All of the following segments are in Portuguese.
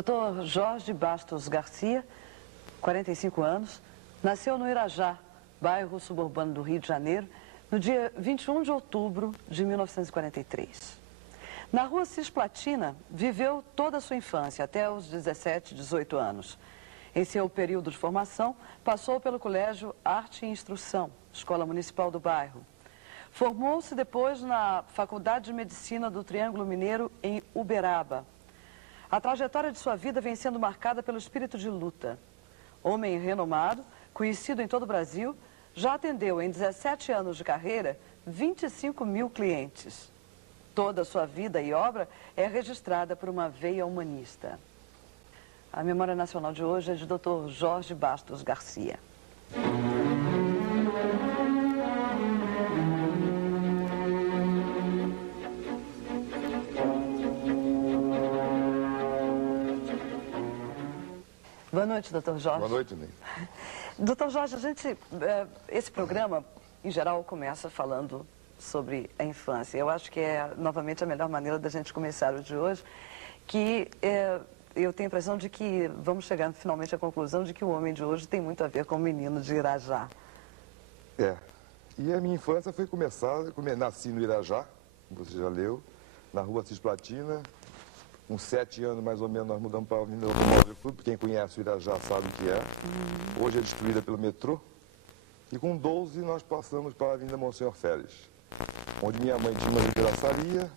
Dr. Jorge Bastos Garcia, 45 anos, nasceu no Irajá, bairro suburbano do Rio de Janeiro, no dia 21 de outubro de 1943. Na rua Cisplatina, viveu toda a sua infância, até os 17, 18 anos. Em seu período de formação, passou pelo Colégio Arte e Instrução, Escola Municipal do bairro. Formou-se depois na Faculdade de Medicina do Triângulo Mineiro, em Uberaba. A trajetória de sua vida vem sendo marcada pelo espírito de luta. Homem renomado, conhecido em todo o Brasil, já atendeu em 17 anos de carreira 25 mil clientes. Toda a sua vida e obra é registrada por uma veia humanista. A memória nacional de hoje é de Dr. Jorge Bastos Garcia. Boa noite, doutor Jorge. Boa noite, Ney. Doutor Jorge, esse programa, em geral, começa falando sobre a infância. Eu acho que é, novamente, a melhor maneira da gente começar o de hoje, que eu tenho a impressão de que vamos chegar finalmente à conclusão de que o homem de hoje tem muito a ver com o menino de Irajá. E a minha infância foi começada, nasci no Irajá, você já leu, na rua Cisplatina. Com 7 anos, mais ou menos, nós mudamos para a Avenida Automóvel Clube. Quem conhece o Irajá sabe o que é. Hoje é destruída pelo metrô. E com 12, nós passamos para a Avenida Monsenhor Férez, onde minha mãe tinha uma vidraçaria.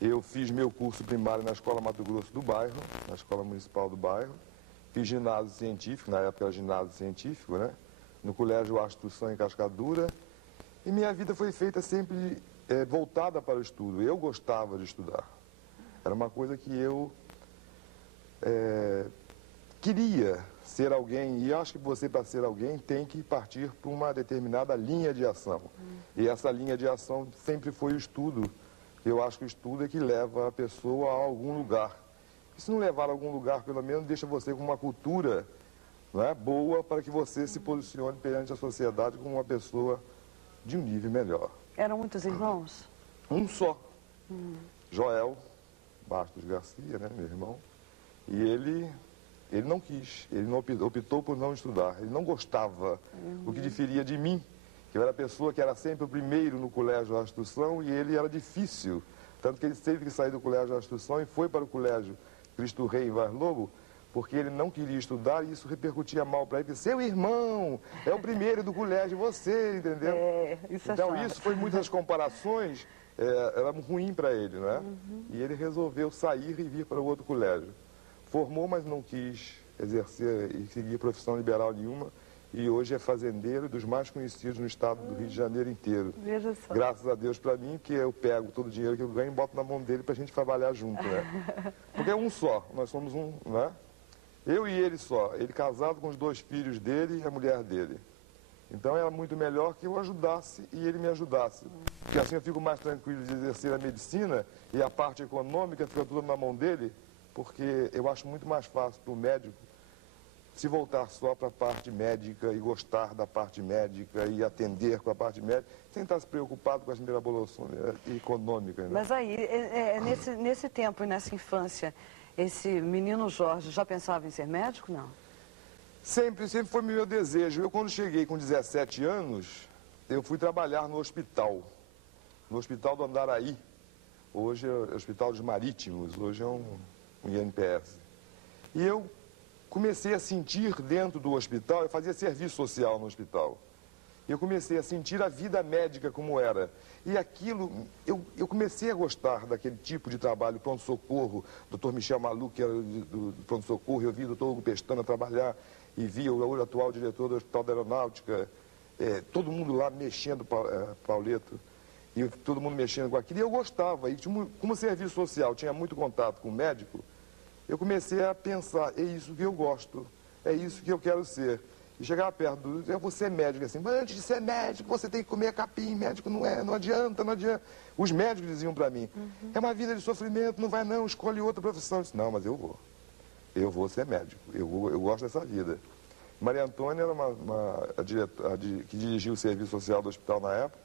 Eu fiz meu curso primário na Escola Mato Grosso do bairro, na Escola Municipal do bairro. Fiz ginásio científico, na época era ginásio científico, né? No Colégio Arte e Instrução em Cascadura. E minha vida foi feita sempre voltada para o estudo. Eu gostava de estudar. Era uma coisa que eu queria ser alguém, e acho que você, para ser alguém, tem que partir para uma determinada linha de ação. E essa linha de ação sempre foi o estudo. Eu acho que o estudo é que leva a pessoa a algum lugar. E se não levar a algum lugar, pelo menos deixa você com uma cultura, não é, boa, para que você se posicione perante a sociedade como uma pessoa de um nível melhor. Eram muitos irmãos? Um só. Joel Bastos Garcia, né, meu irmão, e ele não quis, ele não optou por não estudar, ele não gostava, o que diferia de mim, que eu era a pessoa que era sempre o primeiro no colégio de instrução e ele era difícil, tanto que ele teve que sair do colégio de instrução e foi para o colégio Cristo Rei em Vaz Lobo, porque ele não queria estudar e isso repercutia mal para ele, porque seu irmão é o primeiro do colégio, você, entendeu? Então isso foi muitas comparações. Era ruim para ele, não é? E ele resolveu sair e vir para o outro colégio. Formou, mas não quis exercer e seguir profissão liberal nenhuma. E hoje é fazendeiro dos mais conhecidos no estado do Rio de Janeiro inteiro. Veja só. Graças a Deus para mim, que eu pego todo o dinheiro que eu ganho e boto na mão dele para a gente trabalhar junto, né? Porque é um só, nós somos um, não é? Eu e ele só. Ele casado com os 2 filhos dele e a mulher dele. Então era muito melhor que eu ajudasse e ele me ajudasse. Porque assim eu fico mais tranquilo de exercer a medicina e a parte econômica fica tudo na mão dele, porque eu acho muito mais fácil para o médico se voltar só para a parte médica e gostar da parte médica e atender com a parte médica, sem estar se preocupado com as mirabolâncias econômicas. Né? Mas aí, nesse tempo e nessa infância, esse menino Jorge já pensava em ser médico, não? Sempre foi meu desejo. Eu, quando cheguei com 17 anos, eu fui trabalhar no hospital do Andaraí. Hoje é o Hospital dos Marítimos, hoje é um INPS. E eu comecei a sentir dentro do hospital, eu fazia serviço social no hospital. Eu comecei a sentir a vida médica como era. E aquilo, eu comecei a gostar daquele tipo de trabalho, pronto-socorro. Dr. Michel Maluf, que era do pronto-socorro, eu vi o Dr. Hugo Pestana trabalhar. E vi o atual diretor do Hospital da Aeronáutica, todo mundo lá mexendo, Pauleto, e todo mundo mexendo com aquilo. E eu gostava, e como serviço social tinha muito contato com o médico, eu comecei a pensar, é isso que eu gosto, é isso que eu quero ser. E chegava perto eu vou ser médico, assim, mas antes de ser médico, você tem que comer capim, médico não adianta. Os médicos diziam para mim, é uma vida de sofrimento, não vai não, escolhe outra profissão. Eu disse, não, mas eu vou ser médico, eu gosto dessa vida. Maria Antônia era a diretora que dirigia o serviço social do hospital na época,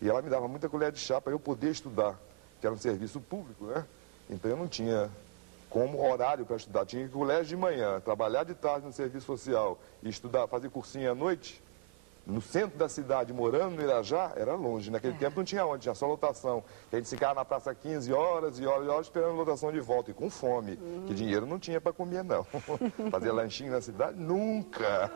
e ela me dava muita colher de chá para eu poder estudar, que era um serviço público, né? Então eu não tinha como horário para estudar. Tinha que ir ao colégio de manhã, trabalhar de tarde no serviço social e estudar, fazer cursinho à noite. No centro da cidade, morando no Irajá, era longe. Naquele tempo não tinha onde, tinha só lotação. A gente ficava na praça 15 horas e horas e horas esperando lotação de volta e com fome. Que dinheiro não tinha para comer, não. Fazer lanchinho na cidade, nunca.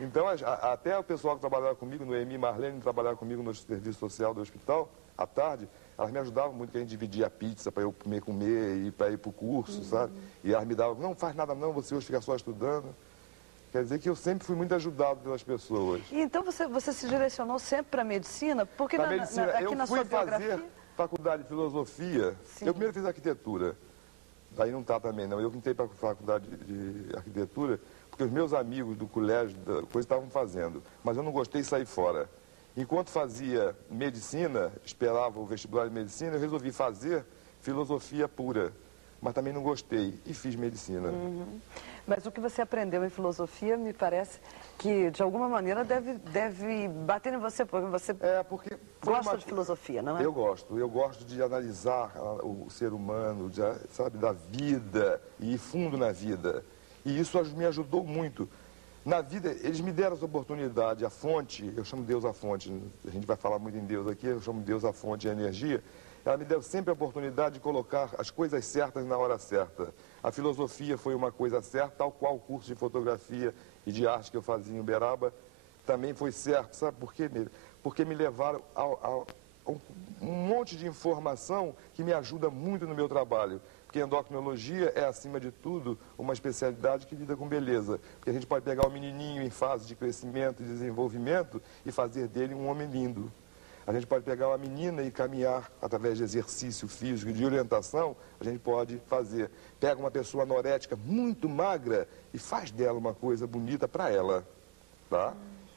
Então, até o pessoal que trabalhava comigo, no EMI, Marlene, trabalhava comigo no serviço social do hospital, à tarde, elas me ajudavam muito, que a gente dividia a pizza para eu comer e para ir para o curso, sabe? E elas me davam, não faz nada não, você hoje fica só estudando. Quer dizer que eu sempre fui muito ajudado pelas pessoas. E então você se direcionou sempre para a medicina? Porque aqui eu na fui sua biografia... fazer faculdade de filosofia. Sim. Eu primeiro fiz arquitetura. Daí não está também, não. Eu entrei para a faculdade de arquitetura porque os meus amigos do colégio coisa estavam fazendo. Mas eu não gostei e saí fora. Enquanto fazia medicina, esperava o vestibular de medicina, eu resolvi fazer filosofia pura. Mas também não gostei e fiz medicina. Mas o que você aprendeu em filosofia, me parece que, de alguma maneira, deve bater em você, porque você gosta de filosofia, não é? Eu gosto de analisar o ser humano, sabe, da vida, e ir fundo na vida. E isso me ajudou muito. Na vida, eles me deram essa oportunidade, a fonte, eu chamo Deus a fonte, a gente vai falar muito em Deus aqui, eu chamo Deus a fonte e a energia. Ela me deu sempre a oportunidade de colocar as coisas certas na hora certa. A filosofia foi uma coisa certa, tal qual o curso de fotografia e de arte que eu fazia em Uberaba também foi certo. Sabe por quê? Porque me levaram a um monte de informação que me ajuda muito no meu trabalho. Porque endocrinologia é, acima de tudo, uma especialidade que lida com beleza. Porque a gente pode pegar um menininho em fase de crescimento e desenvolvimento e fazer dele um homem lindo. A gente pode pegar uma menina e caminhar através de exercício físico, de orientação, a gente pode fazer. Pega uma pessoa anorética muito magra e faz dela uma coisa bonita para ela, tá?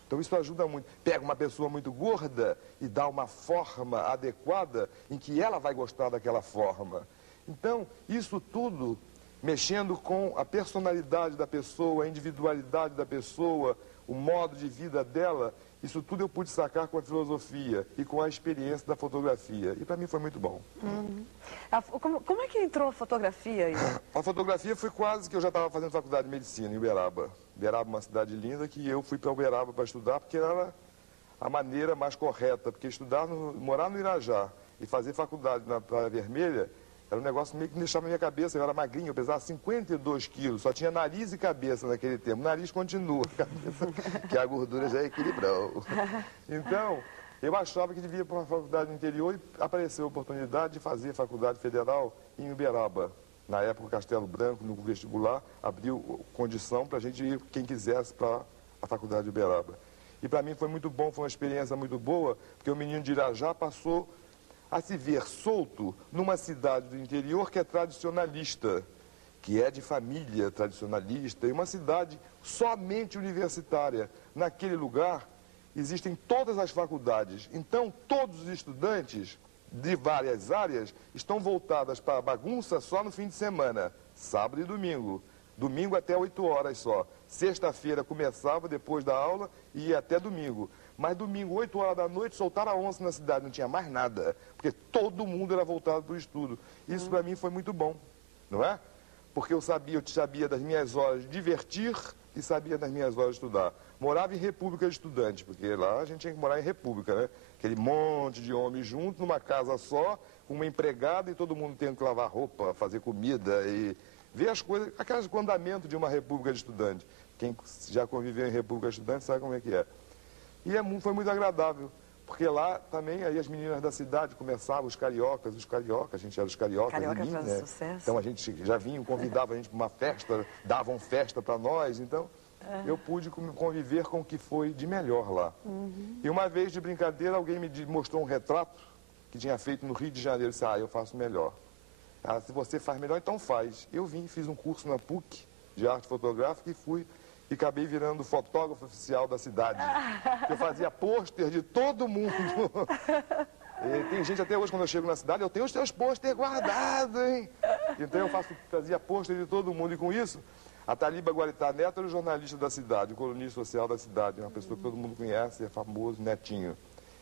Então isso ajuda muito. Pega uma pessoa muito gorda e dá uma forma adequada em que ela vai gostar daquela forma. Então, isso tudo mexendo com a personalidade da pessoa, a individualidade da pessoa, o modo de vida dela, isso tudo eu pude sacar com a filosofia e com a experiência da fotografia. E para mim foi muito bom. Como é que entrou a fotografia aí? A fotografia foi quase que eu já estava fazendo faculdade de medicina em Uberaba. Uberaba é uma cidade linda que eu fui para Uberaba para estudar porque era a maneira mais correta. Porque morar no Irajá e fazer faculdade na Praia Vermelha era um negócio meio que me deixava na minha cabeça. Eu era magrinho, eu pesava 52 quilos, só tinha nariz e cabeça naquele tempo. Nariz continua, cabeça, que a gordura já equilibrou. Então, eu achava que devia ir para uma faculdade no interior e apareceu a oportunidade de fazer faculdade federal em Uberaba. Na época, o Castelo Branco, no vestibular, abriu condição para a gente ir, quem quisesse, para a faculdade de Uberaba. E para mim foi muito bom, foi uma experiência muito boa, porque o menino de Irajá passou a se ver solto numa cidade do interior que é tradicionalista, que é de família tradicionalista, e uma cidade somente universitária. Naquele lugar existem todas as faculdades, então todos os estudantes de várias áreas estão voltadas para a bagunça só no fim de semana, sábado e domingo. Domingo até 8 horas só. Sexta-feira começava depois da aula e ia até domingo. Mas domingo, 8 horas da noite, soltaram a onça na cidade, não tinha mais nada. Porque todo mundo era voltado para o estudo. Isso para mim foi muito bom, não é? Porque eu sabia das minhas horas de divertir e sabia das minhas horas de estudar. Morava em república de estudante, porque lá a gente tinha que morar em república, né? Aquele monte de homens juntos, numa casa só, com uma empregada e todo mundo tendo que lavar roupa, fazer comida e ver as coisas, aquelas andamento de uma república de estudante. Quem já conviveu em república de estudante sabe como é que é. E foi muito agradável, porque lá também aí as meninas da cidade começavam, os cariocas, a gente era os cariocas Carioca em mim, faz né? sucesso. Então a gente já vinha, convidava a gente para uma festa, davam festa para nós, então eu pude conviver com o que foi de melhor lá. E uma vez de brincadeira, alguém me mostrou um retrato que tinha feito no Rio de Janeiro, eu disse, eu faço melhor. Se você faz melhor, então faz. Eu fiz um curso na PUC de arte fotográfica e fui e acabei virando fotógrafo oficial da cidade. Eu fazia pôster de todo mundo. E tem gente até hoje, quando eu chego na cidade, eu tenho os teus pôster guardados, hein? Então eu fazia pôster de todo mundo. E com isso, a Taliba Guaritá Neto era o jornalista da cidade, o colunista social da cidade, uma pessoa que todo mundo conhece, é famoso, netinho.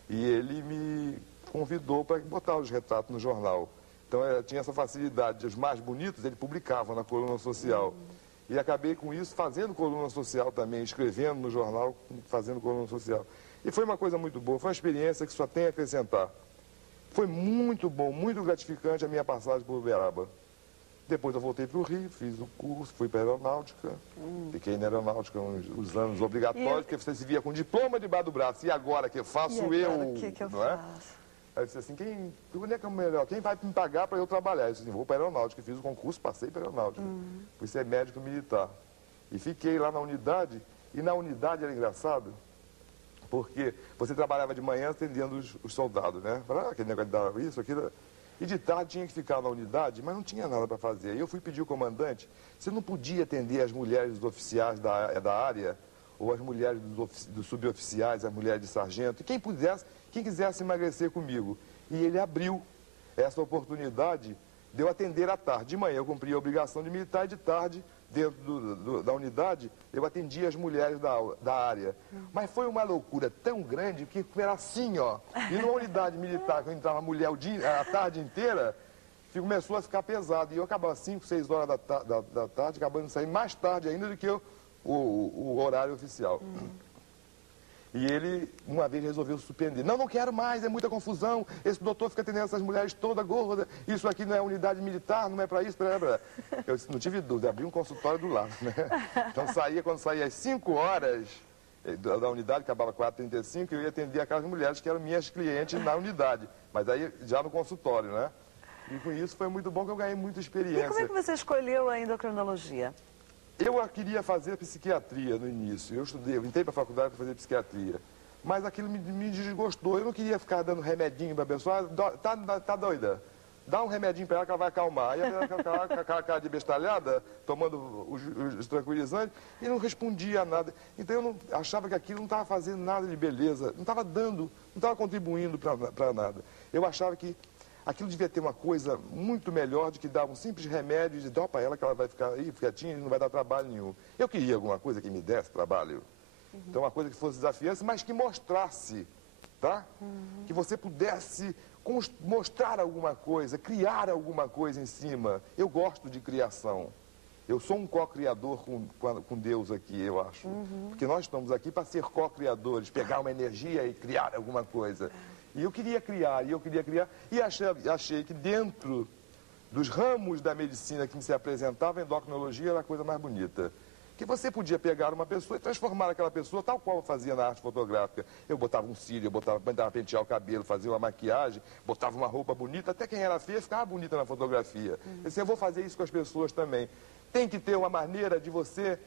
E ele me convidou para botar os retratos no jornal. Então, tinha essa facilidade. Os mais bonitos, ele publicava na coluna social. E acabei com isso, fazendo coluna social também, escrevendo no jornal, fazendo coluna social. E foi uma coisa muito boa, foi uma experiência que só tem a acrescentar. Foi muito bom, muito gratificante a minha passagem por Uberaba. Depois eu voltei para o Rio, fiz o curso, fui para a aeronáutica, fiquei na aeronáutica uns anos obrigatórios, porque você se via com diploma debaixo do braço. E agora que eu faço o que eu não é? faço? Aí eu disse assim, onde é que é o melhor? Quem vai me pagar para eu trabalhar? Eu disse assim, vou para a aeronáutica, fiz o concurso, passei para a aeronáutica. Fui ser médico militar. E fiquei lá na unidade, e na unidade era engraçado, porque você trabalhava de manhã atendendo os soldados, né? Aquele negócio de dar isso, aquilo. E de tarde tinha que ficar na unidade, mas não tinha nada para fazer. E eu fui pedir ao comandante, você não podia atender as mulheres dos oficiais da área, ou as mulheres dos suboficiais, as mulheres de sargento, e quem quisesse emagrecer comigo. E ele abriu essa oportunidade de eu atender à tarde. De manhã eu cumpria a obrigação de militar e de tarde, dentro da unidade, eu atendia as mulheres da área. Mas foi uma loucura tão grande que era assim, ó. E numa unidade militar, que eu entrava mulher a tarde inteira, começou a ficar pesado. E eu acabava às 5, 6 horas da tarde, acabando de sair mais tarde ainda do que o horário oficial. E ele, uma vez, resolveu suspender. Não quero mais, é muita confusão. Esse doutor fica atendendo essas mulheres toda gorda. Isso aqui não é unidade militar, não é para isso, para. Eu disse, não tive dúvida, abri um consultório do lado, né? Então quando saía às 5 horas da unidade, acabava 4h35, eu ia atender aquelas mulheres que eram minhas clientes na unidade. Mas aí já no consultório, né? E com isso foi muito bom que eu ganhei muita experiência. E como é que você escolheu a endocrinologia? Eu queria fazer psiquiatria no início. Eu entrei para a faculdade para fazer psiquiatria. Mas aquilo me desgostou. Eu não queria ficar dando remedinho para a pessoa. Tá doida? Dá um remedinho para ela que ela vai acalmar. E ela com aquela cara de bestalhada, tomando os tranquilizantes, e não respondia a nada. Então eu achava que aquilo não estava fazendo nada de beleza, não estava dando, não estava contribuindo para nada. Eu achava que aquilo devia ter uma coisa muito melhor do que dar um simples remédio e dizer, para ela que ela vai ficar aí quietinha e não vai dar trabalho nenhum. Eu queria alguma coisa que me desse trabalho. Então, uma coisa que fosse desafiante, mas que mostrasse, tá? Que você pudesse mostrar alguma coisa, criar alguma coisa em cima. Eu gosto de criação. Eu sou um co-criador com Deus aqui, eu acho. Porque nós estamos aqui para ser co-criadores, pegar uma energia e criar alguma coisa. E eu queria criar, e achei que dentro dos ramos da medicina que me se apresentava, a endocrinologia era a coisa mais bonita. Que você podia pegar uma pessoa e transformar aquela pessoa tal qual eu fazia na arte fotográfica. Eu botava um cílio, eu mandava pentear o cabelo, fazia uma maquiagem, botava uma roupa bonita, até quem era feia ficava bonita na fotografia. Eu disse, eu vou fazer isso com as pessoas também. Tem que ter uma maneira de você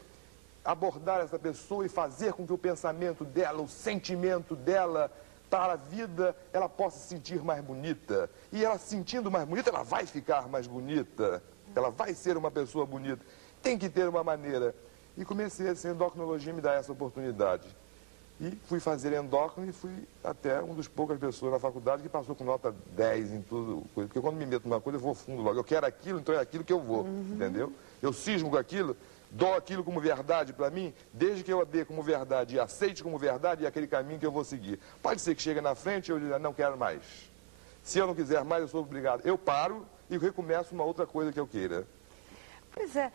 abordar essa pessoa e fazer com que o pensamento dela, o sentimento dela, para a vida, ela possa se sentir mais bonita. E ela se sentindo mais bonita, ela vai ficar mais bonita. Ela vai ser uma pessoa bonita. Tem que ter uma maneira. E comecei a endocrinologia me dar essa oportunidade. E fui fazer endócrino e fui até uma das poucas pessoas na faculdade que passou com nota 10 em tudo. Porque quando me meto numa coisa, eu vou fundo logo. Eu quero aquilo, então é aquilo que eu vou. Entendeu? Eu cismo com aquilo, dou aquilo como verdade para mim, desde que eu a dê como verdade e aceite como verdade, é aquele caminho que eu vou seguir. Pode ser que chegue na frente e eu diga, não quero mais. Se eu não quiser mais, eu sou obrigado. Eu paro e recomeço uma outra coisa que eu queira. Pois é,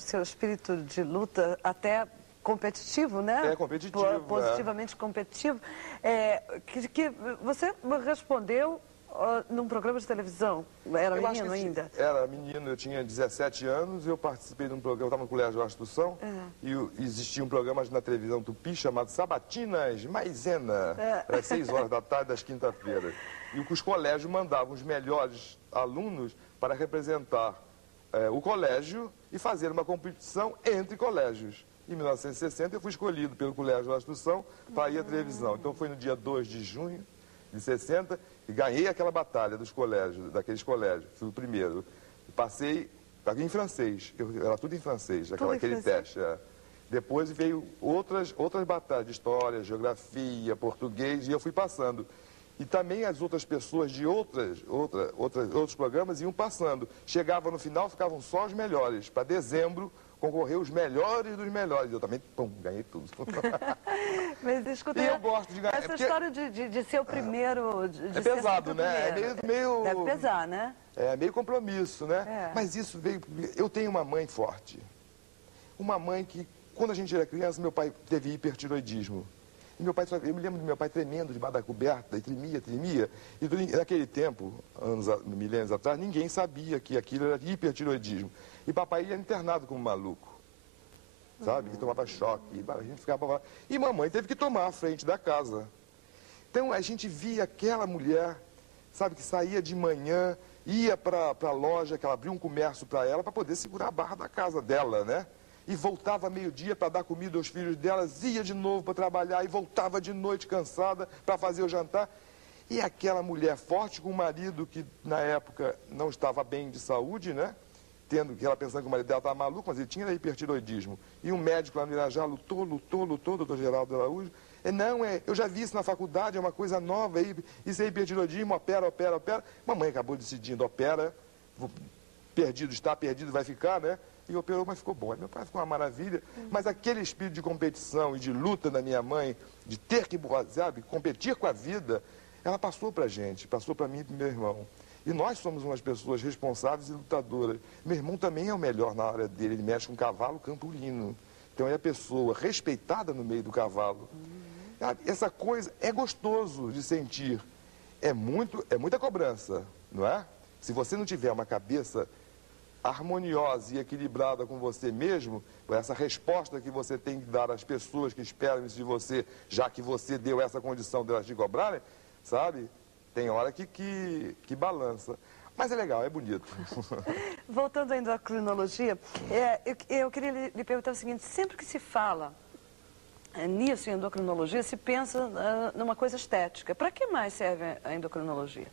seu espírito de luta até competitivo, né? É competitivo. Positivamente competitivo. Que você respondeu num programa de televisão. Era menino ainda? Era menino, eu tinha 17 anos, eu participei de um programa, eu estava no Colégio da Instrução, e existia um programa na televisão Tupi chamado Sabatinas Maisena, às 6 horas da tarde das quinta-feiras. E os colégios mandavam os melhores alunos para representar o colégio e fazer uma competição entre colégios. Em 1960 eu fui escolhido pelo Colégio da Instrução para ir à televisão. Então foi no dia 2 de junho de 60 e ganhei aquela batalha dos colégios, daqueles colégios. Fui o primeiro. Passei em francês, era tudo em francês, aquele teste. Depois veio outras batalhas de história, geografia, português, e eu fui passando. E também as outras pessoas de outros programas iam passando. Chegava no final, ficavam só os melhores. Para dezembro, concorrer os melhores dos melhores. Eu também, pum, ganhei tudo. Mas escuta, E eu gosto de ganhar. essa história de ser o primeiro... De É ser pesado, sempre o né? primeiro. Meio... Deve pesar, né? É meio compromisso, né? É. Mas isso veio... Eu tenho uma mãe forte. Uma mãe que, quando a gente era criança, meu pai teve hipertiroidismo. E meu pai, eu me lembro do meu pai tremendo debaixo da coberta, e tremia. E naquele tempo, milênios atrás, ninguém sabia que aquilo era hipertiroidismo. E papai ia internado como maluco, sabe? Que tomava choque, a gente ficava... E mamãe teve que tomar a frente da casa. Então a gente via aquela mulher, sabe, que saía de manhã, ia para a loja, que ela abria um comércio para ela, para poder segurar a barra da casa dela, né? E voltava meio-dia para dar comida aos filhos delas, ia de novo para trabalhar e voltava de noite cansada para fazer o jantar. E aquela mulher forte com um marido que na época não estava bem de saúde, né? Tendo que ela pensando que o marido dela estava maluco, mas ele tinha hipertiroidismo. E um médico lá no Irajá lutou, doutor Geraldo Araújo. Eu já vi isso na faculdade, é uma coisa nova, isso é hipertiroidismo, opera. Mamãe acabou decidindo, opera, perdido vai ficar, né? E operou, mas ficou bom. Meu pai ficou uma maravilha, mas aquele espírito de competição e de luta da minha mãe, de ter que, sabe, competir com a vida, ela passou pra gente, passou pra mim e pro meu irmão. E nós somos umas pessoas responsáveis e lutadoras. Meu irmão também é o melhor na área dele, ele mexe com cavalo campolino. Então é a pessoa respeitada no meio do cavalo. Essa coisa é gostoso de sentir. É muita cobrança, não é? Se você não tiver uma cabeça harmoniosa e equilibrada com você mesmo, essa resposta que você tem que dar às pessoas que esperam isso de você, já que você deu essa condição delas te cobrarem, sabe? Tem hora que balança. Mas é legal, é bonito. Voltando à endocrinologia, eu queria lhe perguntar o seguinte, sempre que se fala nisso, em endocrinologia, se pensa numa coisa estética. Para que mais serve a endocrinologia?